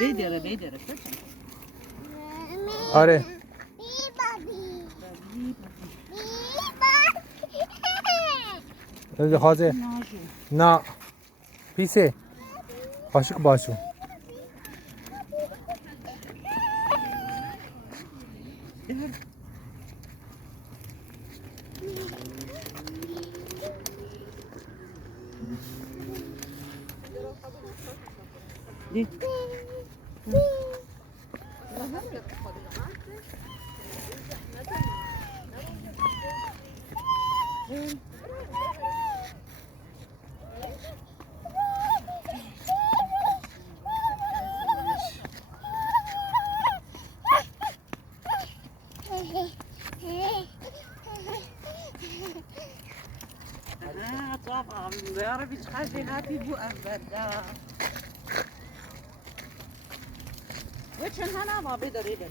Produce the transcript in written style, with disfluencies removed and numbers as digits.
بیداره آره خوازه نه پیسه عاشق باشو طبعا يا ربي تخلي هاتي بو أبدا وين هنا ما بيقدر يقدر